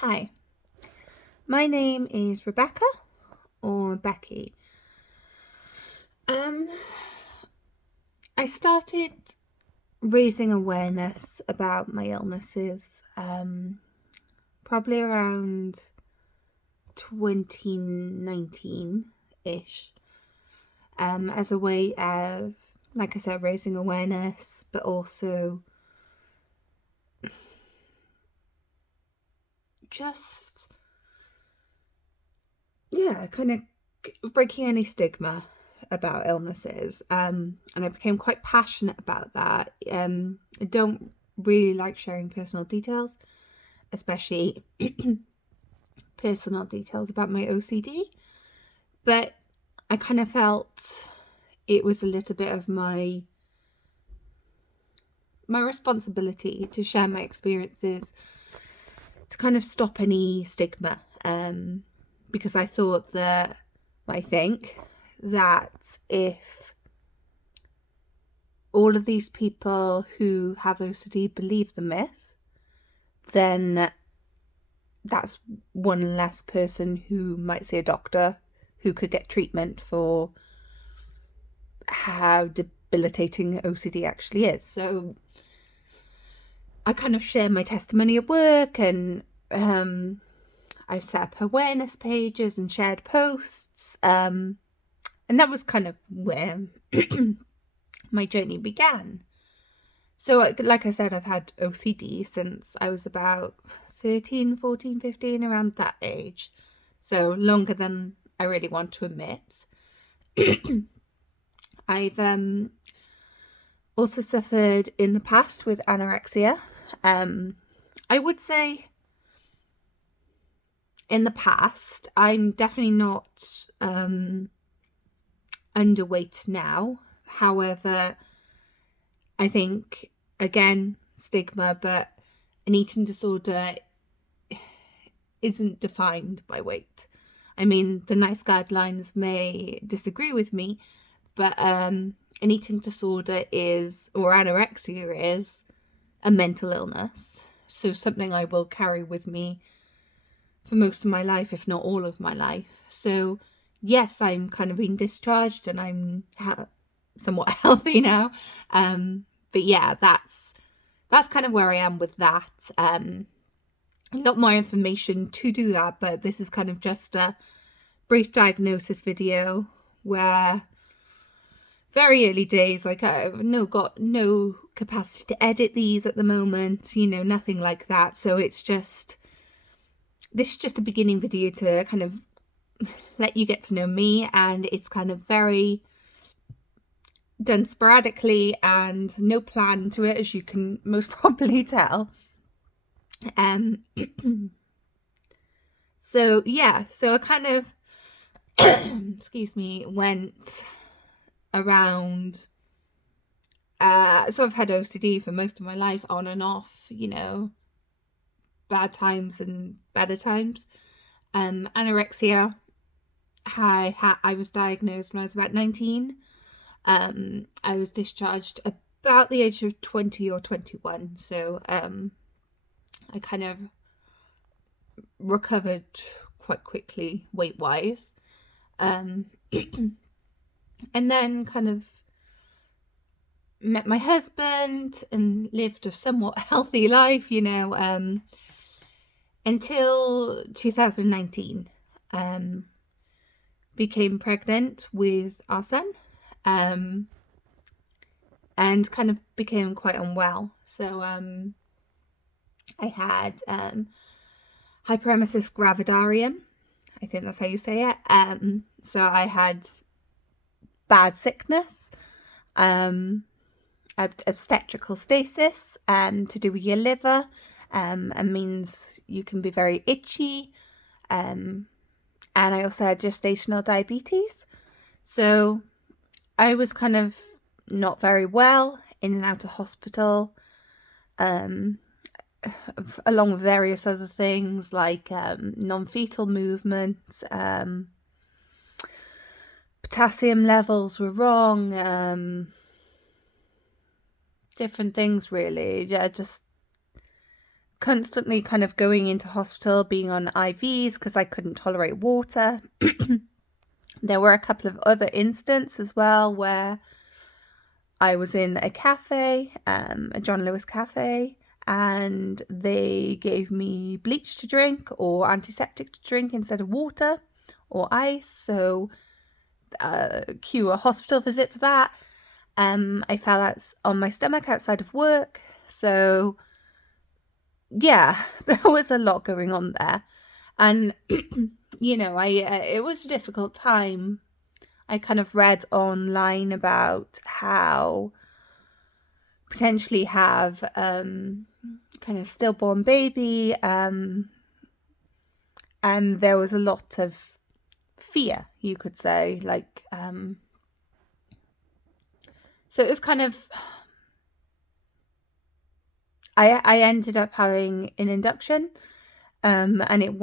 Hi, my name is Rebecca or Becky. I started raising awareness about my illnesses probably around 2019-ish as a way of, like I said, raising awareness, but also just, kind of breaking any stigma about illnesses. And I became quite passionate about that. I don't really like sharing personal details, especially personal details about my OCD, but I kind of felt it was a little bit of my responsibility to share my experiences to kind of stop any stigma, because I think that if all of these people who have OCD believe the myth, then that's one less person who might see a doctor who could get treatment for how debilitating OCD actually is. So I kind of share my testimony at work, and I set up awareness pages and shared posts, and that was kind of where my journey began. So like I said, I've had OCD since I was about 13, 14, 15, around that age. So longer than I really want to admit. I've also suffered in the past with anorexia. I would say in the past, I'm definitely not underweight now. However, I think, again, stigma, but an eating disorder isn't defined by weight. I mean, the NICE guidelines may disagree with me, but an eating disorder or anorexia is a mental illness. So something I will carry with me for most of my life, if not all of my life. So yes, I'm kind of being discharged and I'm somewhat healthy now. But yeah, that's kind of where I am with that. A lot more information to do that, but this is kind of just a brief diagnosis video where very early days, like I've got no capacity to edit these at the moment, nothing like that. So this is just a beginning video to kind of let you get to know me, and it's kind of very done sporadically and no plan to it, as you can most probably tell. So I kind of excuse me, went around, so I've had OCD for most of my life, on and off, bad times and better times. Anorexia, I was diagnosed when I was about 19. I was discharged about the age of 20 or 21. So I kind of recovered quite quickly weight-wise. And then kind of met my husband and lived a somewhat healthy life, until 2019. Became pregnant with our son, and kind of became quite unwell. So I had hyperemesis gravidarum. I think that's how you say it. So I had bad sickness, obstetrical stasis, to do with your liver, and means you can be very itchy. And I also had gestational diabetes. So I was kind of not very well, in and out of hospital, along with various other things like non-fetal movement, potassium levels were wrong, different things really. Yeah, just constantly kind of going into hospital, being on IVs because I couldn't tolerate water. There were a couple of other instances as well where I was in a cafe, a John Lewis cafe, and they gave me bleach to drink or antiseptic to drink instead of water or ice. So cue a hospital visit for that. I fell out on my stomach outside of work. So yeah, there was a lot going on there. And, it was a difficult time. I kind of read online about how potentially have kind of stillborn baby, and there was a lot of fear, you could say, like, so it was kind of, I ended up having an induction, and it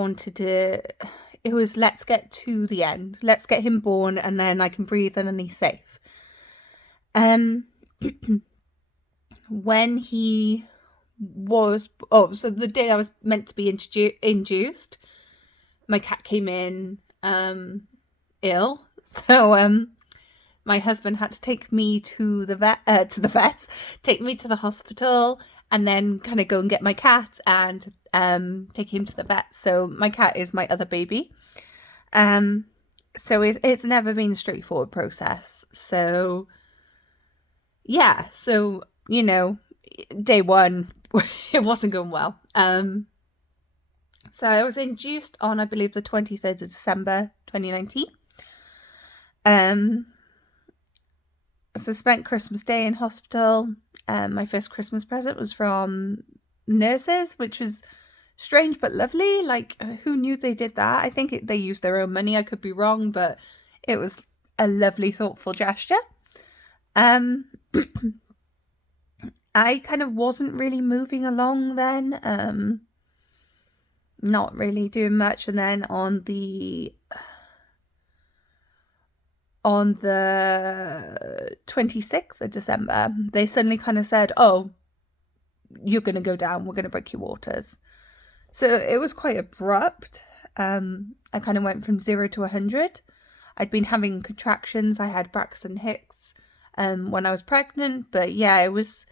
was, let's get to the end, let's get him born, and then I can breathe and then he's safe. When he was, so the day I was meant to be induced, my cat came in ill, so my husband had to take me to the vet, take me to the hospital, and then kind of go and get my cat and take him to the vet. So my cat is my other baby. So it's never been a straightforward process. So yeah, so day one it wasn't going well. So I was induced on, I believe, the 23rd of December 2019. So I spent Christmas Day in hospital. My first Christmas present was from nurses, which was strange but lovely. Like, who knew they did that? I think they used their own money. I could be wrong, but it was a lovely, thoughtful gesture. I kind of wasn't really moving along then. Not really doing much. And then on the 26th of December, they suddenly kind of said, oh, you're going to go down. We're going to break your waters. So it was quite abrupt. I kind of went from 0 to 100. I'd been having contractions. I had Braxton Hicks when I was pregnant. But yeah, it was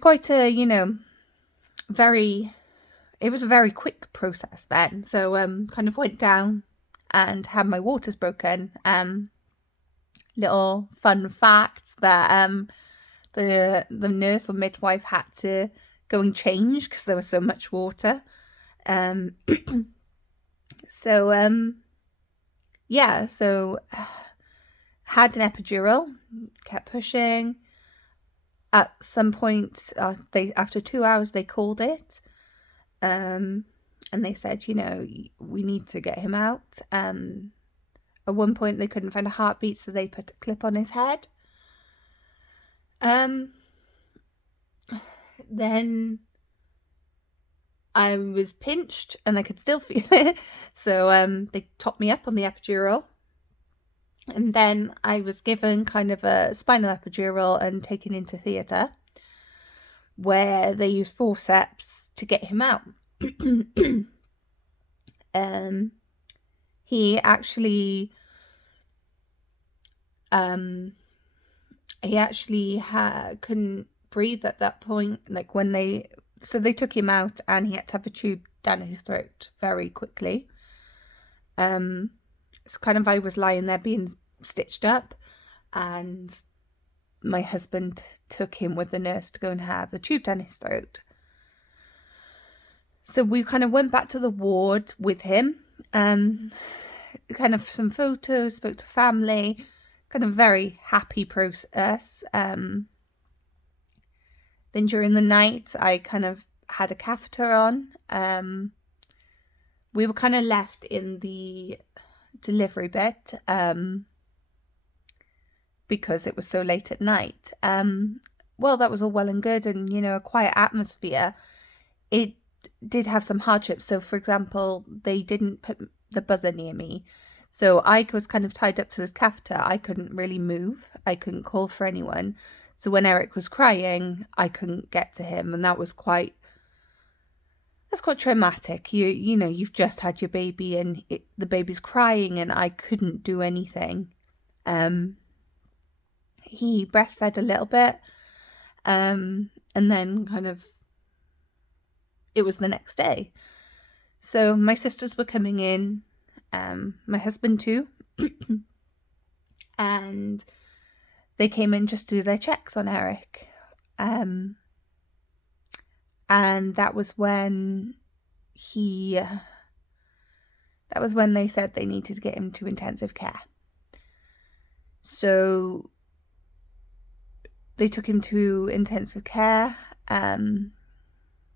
quite a, it was a very quick process then. So kind of went down and had my waters broken. Little fun fact that the nurse or midwife had to go and change because there was so much water. So had an epidural, kept pushing. At some point, after 2 hours they called it, and they said, we need to get him out. At one point they couldn't find a heartbeat, so they put a clip on his head. Then I was pinched and I could still feel it. So they topped me up on the epidural. And then I was given kind of a spinal epidural and taken into theatre, where they used forceps to get him out. He actually couldn't breathe at that point. Like so they took him out and he had to have a tube down his throat very quickly. So kind of I was lying there being stitched up, and my husband took him with the nurse to go and have the tube down his throat. So we kind of went back to the ward with him, kind of some photos, spoke to family, kind of very happy process. Then during the night, I kind of had a catheter on. We were kind of left in the delivery bit because it was so late at night. Well, that was all well and good, and a quiet atmosphere. It did have some hardships. So for example, they didn't put the buzzer near me, so I was kind of tied up to this catheter. I couldn't really move. I couldn't call for anyone. So when Eric was crying, I couldn't get to him, and that was quite that's quite traumatic. You know, you've just had your baby and the baby's crying, and I couldn't do anything. He breastfed a little bit, and then kind of it was the next day. So my sisters were coming in, my husband too, and they came in just to do their checks on Eric. And that was when they said they needed to get him to intensive care. So they took him to intensive care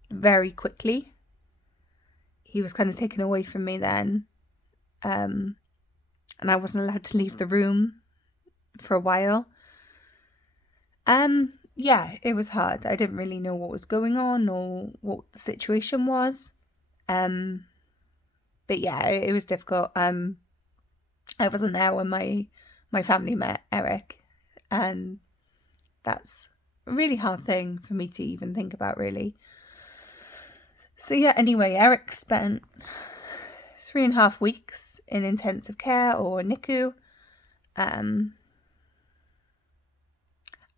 very quickly. He was kind of taken away from me then. And I wasn't allowed to leave the room for a while. Yeah, it was hard. I didn't really know what was going on or what the situation was. But yeah, it was difficult. I wasn't there when my family met Eric, and that's a really hard thing for me to even think about, really. So yeah, anyway, Eric spent 3.5 weeks in intensive care or NICU.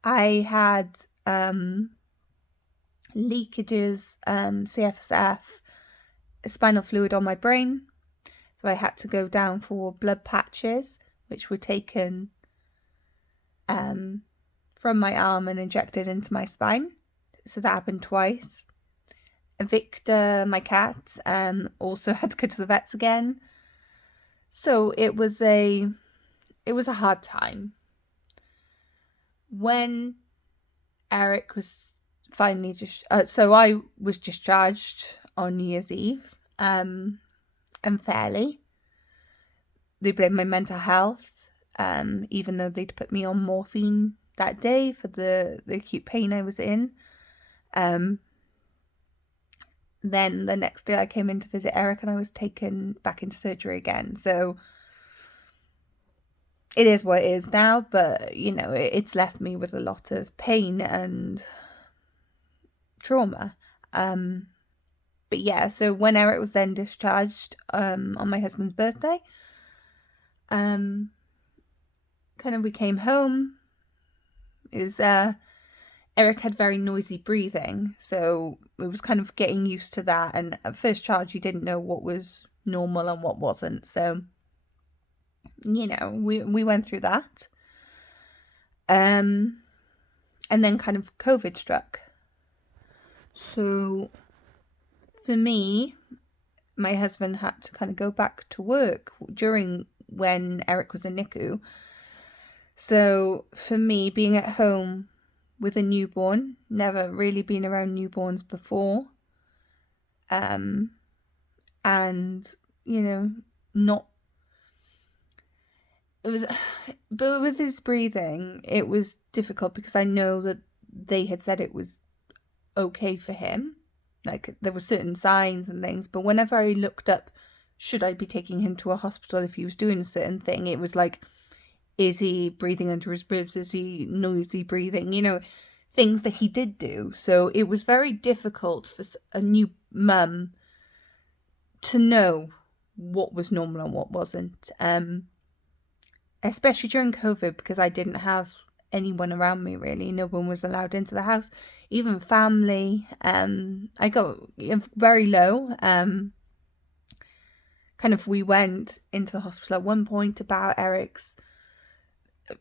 I had leakages, CFSF, spinal fluid on my brain. So I had to go down for blood patches, which were taken from my arm and injected into my spine. So that happened twice. Victor, my cat, also had to go to the vets again. So it was a hard time. When Eric was finally so I was discharged on New Year's Eve, unfairly. They blamed my mental health, even though they'd put me on morphine that day for the acute pain I was in. Then the next day I came in to visit Eric and I was taken back into surgery again. So it is what it is now, but, you know, it's left me with a lot of pain and trauma. But yeah, so when Eric was then discharged on my husband's birthday, kind of we came home. It was Eric had very noisy breathing, so it was kind of getting used to that. And at first charge, you didn't know what was normal and what wasn't. So, you know, we went through that. And then kind of COVID struck. So for me, my husband had to kind of go back to work during when Eric was in NICU. So for me, being at home with a newborn, never really been around newborns before, and, you know, but with his breathing, it was difficult because I know that they had said it was okay for him. Like, there were certain signs and things, but whenever I looked up, should I be taking him to a hospital if he was doing a certain thing, it was like, is he breathing under his ribs? Is he noisy breathing? You know, things that he did do. So it was very difficult for a new mum to know what was normal and what wasn't. Especially during COVID, because I didn't have anyone around me, really. No one was allowed into the house, even family. I got very low. Kind of, we went into the hospital at one point about Eric's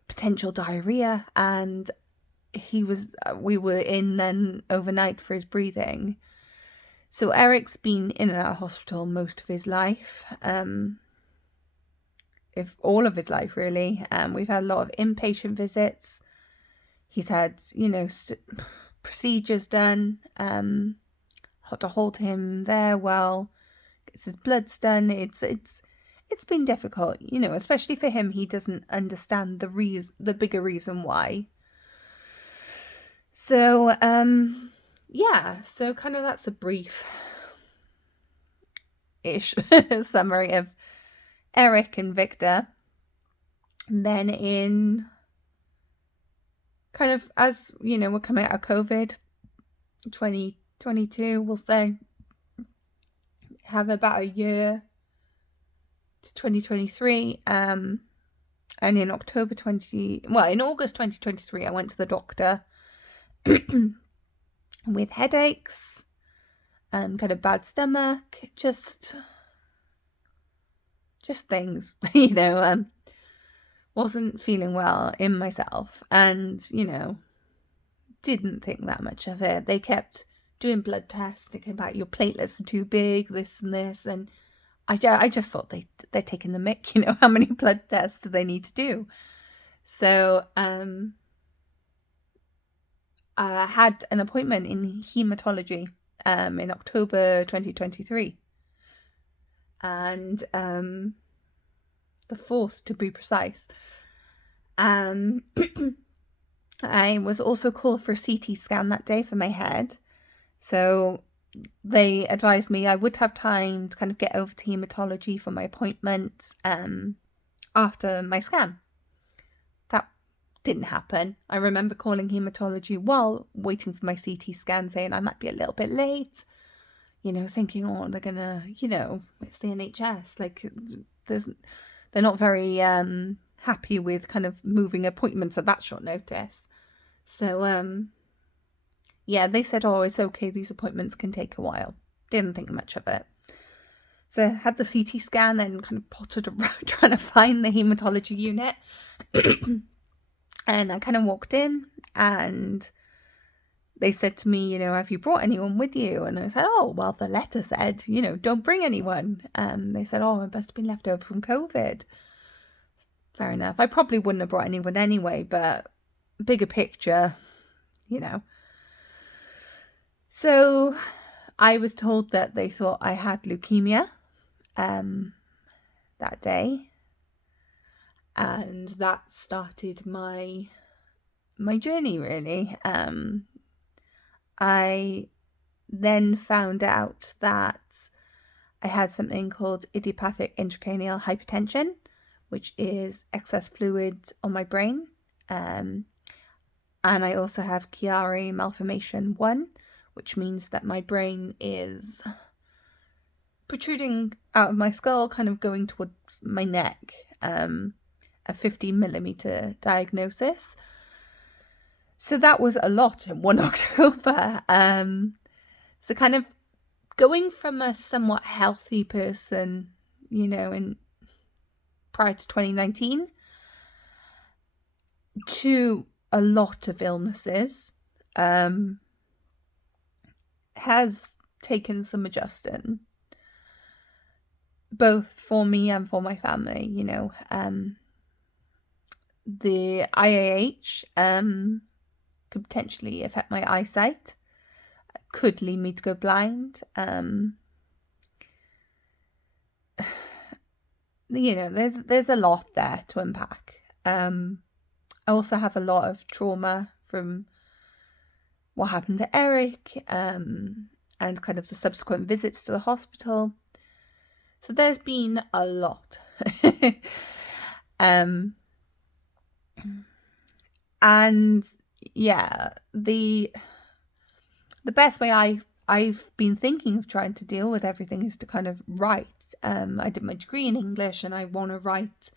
potential diarrhea, and we were in then overnight for his breathing. So Eric's been in and out of hospital most of his life, if all of his life, really. We've had a lot of inpatient visits. He's had, you know, procedures done. Had to hold him there while gets his bloods done. It's been difficult, you know, especially for him. He doesn't understand the bigger reason why. So, yeah, so kind of that's a brief-ish summary of Eric and Victor. And then in kind of, as, you know, we're coming out of COVID, 2022, we'll say, have about a year to 2023. And in August 2023, I went to the doctor with headaches, kind of bad stomach, just things, wasn't feeling well in myself, and, didn't think that much of it. They kept doing blood tests, thinking about your platelets are too big, this and this, and I just thought they're taking the mick, how many blood tests do they need to do? So, I had an appointment in haematology, in October 2023, and, the 4th to be precise. I was also called for a CT scan that day for my head. So they advised me I would have time to kind of get over to haematology for my appointment after my scan. That didn't happen. I remember calling haematology while waiting for my CT scan, saying I might be a little bit late, thinking, oh, they're gonna, it's the NHS, like they're not very happy with kind of moving appointments at that short notice. So yeah, they said, oh, it's okay, these appointments can take a while. Didn't think much of it. So I had the CT scan, then kind of pottered around trying to find the haematology unit. And I kind of walked in, and they said to me, have you brought anyone with you? And I said, oh, well, the letter said, don't bring anyone. They said, oh, it must have been left over from COVID. Fair enough. I probably wouldn't have brought anyone anyway, but bigger picture, So I was told that they thought I had leukemia that day. And that started my journey, really. I then found out that I had something called idiopathic intracranial hypertension, which is excess fluid on my brain. And I also have Chiari malformation 1, which means that my brain is protruding out of my skull, kind of going towards my neck. A 50mm diagnosis. So that was a lot in 1 October. So kind of going from a somewhat healthy person, in prior to 2019, to a lot of illnesses, has taken some adjusting, both for me and for my family. The IAH could potentially affect my eyesight, could lead me to go blind. There's a lot there to unpack. I also have a lot of trauma from what happened to Eric, and kind of the subsequent visits to the hospital. So there's been a lot. And yeah, the best way I've been thinking of trying to deal with everything is to kind of write. I did my degree in English, and I want to write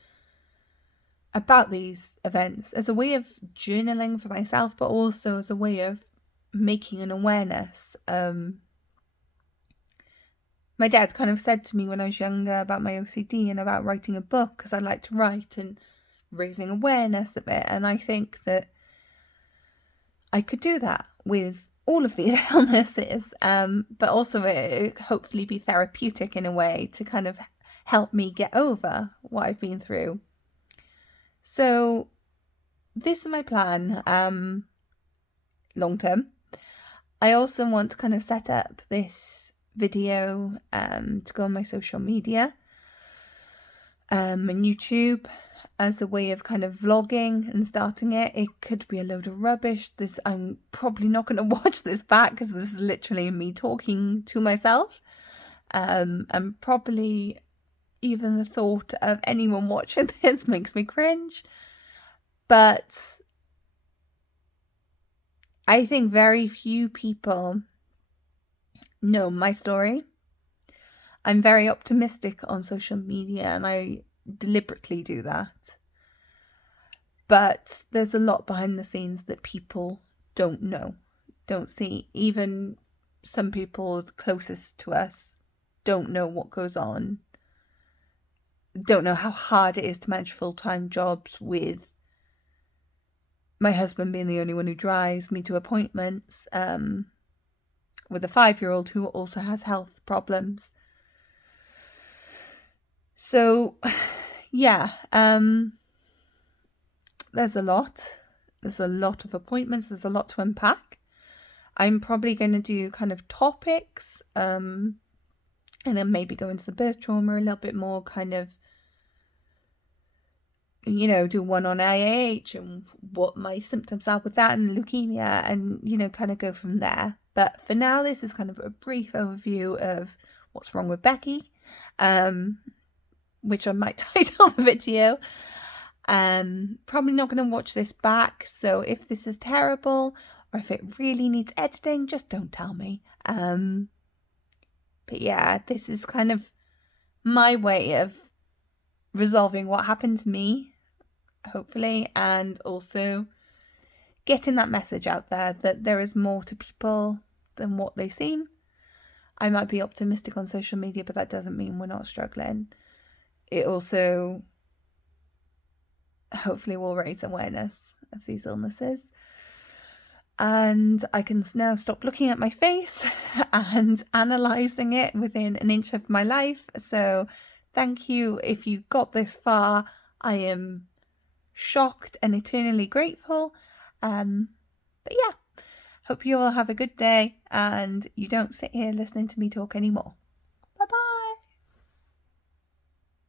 about these events as a way of journaling for myself, but also as a way of making an awareness. My dad kind of said to me when I was younger about my OCD and about writing a book, because I like to write, and raising awareness of it. And I think that I could do that with all of these illnesses, but also it hopefully be therapeutic in a way to kind of help me get over what I've been through. So this is my plan, long term. I also want to kind of set up this video to go on my social media, and YouTube, as a way of kind of vlogging and starting it. It could be a load of rubbish. I'm probably not going to watch this back, because this is literally me talking to myself. And probably even the thought of anyone watching this makes me cringe. But I think very few people know my story. I'm very optimistic on social media, and I deliberately do that. But there's a lot behind the scenes that people don't know, don't see. Even some people closest to us don't know what goes on, don't know how hard it is to manage full-time jobs with my husband being the only one who drives me to appointments, with a 5-year-old who also has health problems. So, yeah, there's a lot. There's a lot of appointments. There's a lot to unpack. I'm probably going to do kind of topics, and then maybe go into the birth trauma a little bit more, kind of, do one on IAH and what my symptoms are with that and leukemia, and, kind of go from there. But for now, this is kind of a brief overview of what's wrong with Becky, which I might title the video. Probably not going to watch this back, so if this is terrible or if it really needs editing, just don't tell me. But yeah, this is kind of my way of resolving what happened to me, hopefully, and also getting that message out there that there is more to people than what they seem. I might be optimistic on social media, but that doesn't mean we're not struggling. It also hopefully will raise awareness of these illnesses. And I can now stop looking at my face and analysing it within an inch of my life. So thank you if you got this far. I am shocked and eternally grateful. But yeah, hope you all have a good day and you don't sit here listening to me talk anymore.